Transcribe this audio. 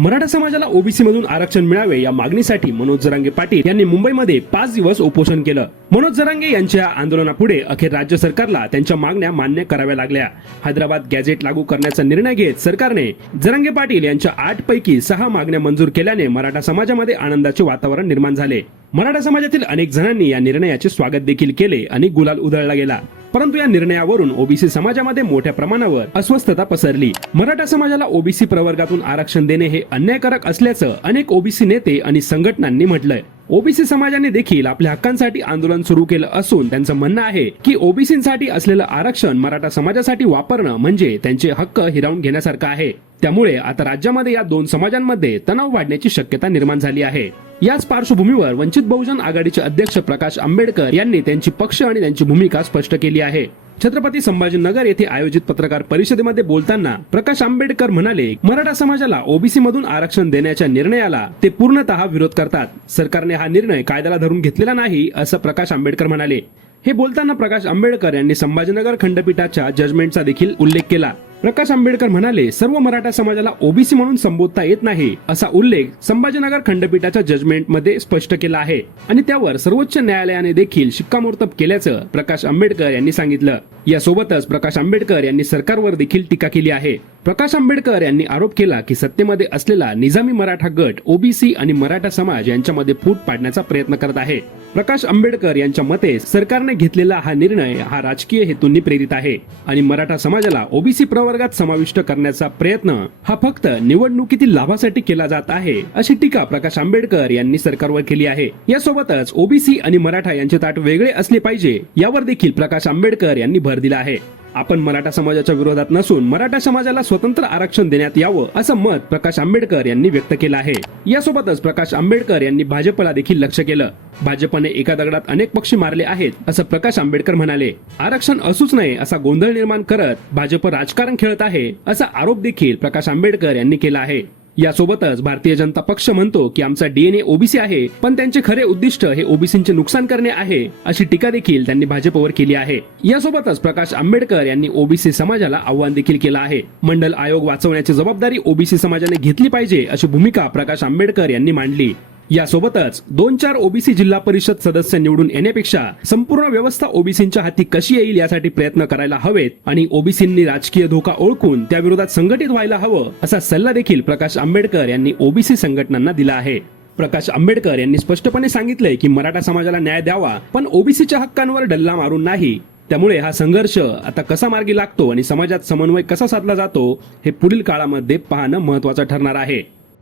मराठा समाजाला ओबीसी मधून आरक्षण मिळावे या मागणीसाठी मनोज जरांगे पाटील यांनी मुंबईमध्ये पाच दिवस उपोषण केलं. मनोज जरांगे यांच्या आंदोलनापुढे अखेर राज्य सरकारला त्यांच्या मागण्या मान्य कराव्या लागल्या. हैदराबाद गॅझेट लागू करण्याचा निर्णय घेत सरकारने जरांगे पाटील यांच्या आठ पैकी सहा मागण्या मंजूर केल्याने मराठा समाजामध्ये आनंदाचे वातावरण निर्माण झाले. मराठा समाजातील अनेक जणांनी या निर्णयाचे स्वागत देखील केले आणि गुलाल उधळला गेला. परंतु या निर्णयावरून ओबीसी समाजामध्ये मोठ्या प्रमाणावर अस्वस्थता पसरली. मराठा समाजाला ओबीसी प्रवर्गातून आरक्षण देणे हे अन्यायकारक असल्याचं अनेक ओबीसी नेते आणि संघटनांनी म्हटलंय. ओबीसी समाजाने देखील आपल्या हक्कांसाठी आंदोलन सुरू केलं असून त्यांचं म्हणणं आहे की ओबीसीसाठी असलेलं आरक्षण मराठा समाजासाठी वापरणं म्हणजे त्यांचे हक्क हिरावून घेण्यासारखं आहे. त्यामुळे आता राज्यामध्ये या दोन समाजांमध्ये तणाव वाढण्याची शक्यता निर्माण झाली आहे. याच पार्श्वभूमीवर वंचित बहुजन आघाडीचे अध्यक्ष प्रकाश आंबेडकर यांनी त्यांची पक्ष आणि त्यांची भूमिका स्पष्ट केली आहे. छत्रपती संभाजीनगर येथे आयोजित पत्रकार परिषदेमध्ये बोलताना प्रकाश आंबेडकर म्हणाले मराठा समाजाला ओबीसी मधून आरक्षण देण्याच्या निर्णयाला ते पूर्णतः विरोध करतात. सरकारने हा निर्णय कायद्याला धरून घेतलेला नाही असं प्रकाश आंबेडकर म्हणाले. हे बोलताना प्रकाश आंबेडकर यांनी संभाजीनगर खंडपीठाच्या जजमेंटचा देखील उल्लेख केला. प्रकाश आंबेडकर म्हणाले सर्व मराठा समाजाला ओबीसी म्हणून संबोधता येत नाही असा उल्लेख संभाजीनगर खंडपीठाच्या जजमेंटमध्ये स्पष्ट केला आहे. आणि त्यावर सर्वोच्च न्यायालयाने देखील शिक्कामोर्तब केल्याचं प्रकाश आंबेडकर यांनी सांगितलं. यासोबतच प्रकाश आंबेडकर यांनी सरकारवर देखील टीका केली आहे. प्रकाश आंबेडकर यांनी आरोप केला की सत्तेमध्ये असलेला निजामी मराठा गट ओबीसी आणि मराठा समाज यांच्यामध्ये फूट पाडण्याचा प्रयत्न करत आहे. प्रकाश आंबेडकर यांच्या मते सरकारने घेतलेला हा निर्णय हा राजकीय हेतूंनी प्रेरित आहे. आणि मराठा समाजाला ओबीसी प्रवर्गात समाविष्ट करण्याचा प्रयत्न हा फक्त निवडणुकीतील लाभासाठी केला जात आहे अशी टीका प्रकाश आंबेडकर यांनी सरकारवर केली आहे. यासोबतच ओबीसी आणि मराठा यांचे ताट वेगळे असले पाहिजे यावर देखील प्रकाश आंबेडकर यांनी भर दिला आहे. आपण मराठा समाजाच्या विरोधात नसून मराठा समाजाला स्वतंत्र आरक्षण देण्यात यावं असं मत प्रकाश आंबेडकर यांनी व्यक्त केलं आहे. यासोबतच प्रकाश आंबेडकर यांनी भाजपला देखील लक्ष केलं. भाजपने एका दगडात अनेक पक्षी मारले आहेत असं प्रकाश आंबेडकर म्हणाले. आरक्षण असूच नये असा गोंधळ निर्माण करत भाजप राजकारण खेळत आहे असा आरोप देखील प्रकाश आंबेडकर यांनी केला आहे. यासोबतच भारतीय जनता पक्ष म्हणतो की आमचा डीएनए ओबीसी आहे पण त्यांचे खरे उद्दिष्ट हे ओबीसींचे नुकसान करणे आहे अशी टीका देखील त्यांनी भाजपवर केली आहे. यासोबतच प्रकाश आंबेडकर यांनी ओबीसी समाजाला आव्हान देखील केलं आहे. मंडल आयोग वाचवण्याची जबाबदारी ओबीसी समाजाने घेतली पाहिजे अशी भूमिका प्रकाश आंबेडकर यांनी मांडली. यासोबतच दोन चार ओबीसी जिल्हा परिषद सदस्य निवडून येण्यापेक्षा संपूर्ण व्यवस्था ओबीसींच्या हाती कशी येईल यासाठी प्रयत्न करायला हवेत आणि ओबीसींनी राजकीय धोका ओळखून त्याविरोधात संघटित व्हायला हवं असा सल्ला देखील प्रकाश आंबेडकर यांनी ओबीसी संघटनांना दिला आहे. प्रकाश आंबेडकर यांनी स्पष्टपणे सांगितलंय की मराठा समाजाला न्याय द्यावा पण ओबीसीच्या हक्कांवर डल्ला मारून नाही. त्यामुळे हा संघर्ष आता कसा मार्गी लागतो आणि समाजात समन्वय कसा साधला जातो हे पुढील काळामध्ये पाहणं महत्वाचं ठरणार आहे.